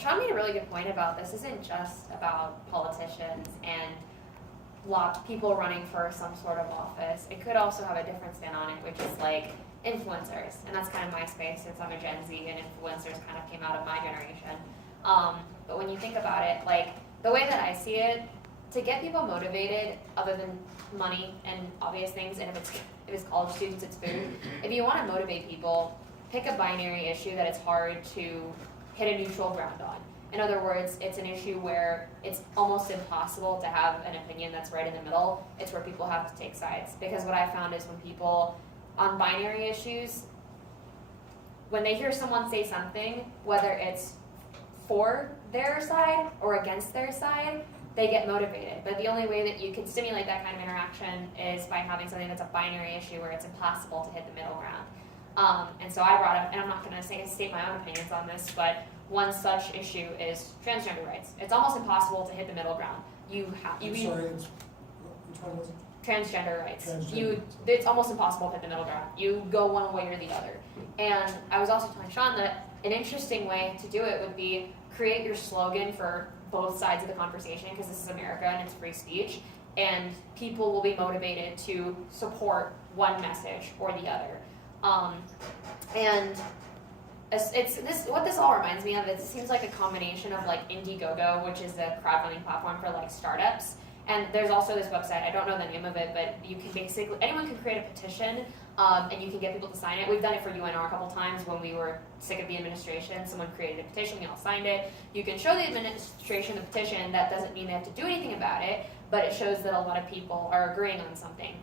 Sean made a really good point about this isn't just about politicians and people running for some sort of office. It could also have a different spin on it, which is like influencers, and that's kind of my space since I'm a Gen Z, and influencers kind of came out of my generation. But when you think about it, like the way that I see it, to get people motivated, other than money and obvious things, and if it's college students, it's food. If you want to motivate people, pick a binary issue that it's hard to hit a neutral ground on. In other words, it's an issue where it's almost impossible to have an opinion that's right in the middle. It's where people have to take sides. Because what I found is when people on binary issues, when they hear someone say something, whether it's for their side or against their side, they get motivated. But the only way that you can stimulate that kind of interaction is by having something that's a binary issue where it's impossible to hit the middle ground. And so I brought up, and I'm not going to state my own opinions on this, but one such issue is transgender rights. It's almost impossible to hit the middle ground. Which one was it? Transgender rights. Transgender. It's almost impossible to hit the middle ground. You go one way or the other. And I was also telling Sean that an interesting way to do it would be create your slogan for both sides of the conversation, because this is America and it's free speech, and people will be motivated to support one message or the other. And what this all reminds me of, it seems like a combination of like Indiegogo, which is a crowdfunding platform for like startups, and there's also this website, I don't know the name of it, but you can basically, anyone can create a petition, and you can get people to sign it. We've done it for UNR a couple times when we were sick of the administration. Someone created a petition, we all signed it. You can show the administration the petition. That doesn't mean they have to do anything about it, but it shows that a lot of people are agreeing on something.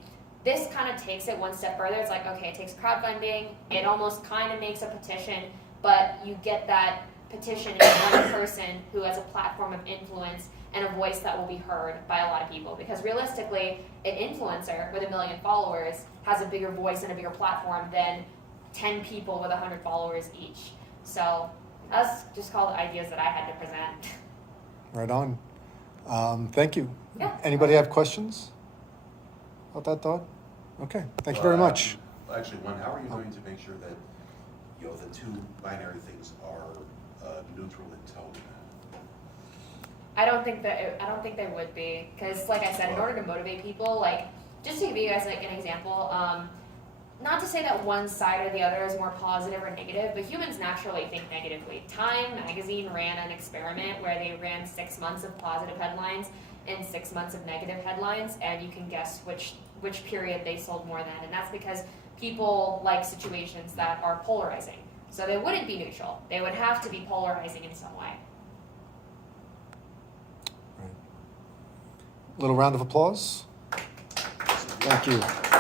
This kind of takes it one step further. It's like, okay, it takes crowdfunding, it almost kind of makes a petition, but you get that petition in one person who has a platform of influence and a voice that will be heard by a lot of people. Because realistically, an influencer with 1 million followers has a bigger voice and a bigger platform than 10 people with 100 followers each. So that's just called ideas that I had to present. Right on. Thank you. Yeah. Anybody have questions about that thought? Okay, thank you very much. Actually, how are you going to make sure that the two binary things are neutral and tone? I don't think they would be, because like I said, in order to motivate people, like just to give you guys like an example, not to say that one side or the other is more positive or negative, but humans naturally think negatively. Time magazine ran an experiment where they ran 6 months of positive headlines and 6 months of negative headlines, and you can guess which period they sold more than, and that's because people like situations that are polarizing. So they wouldn't be neutral. They would have to be polarizing in some way. Little round of applause. Thank you.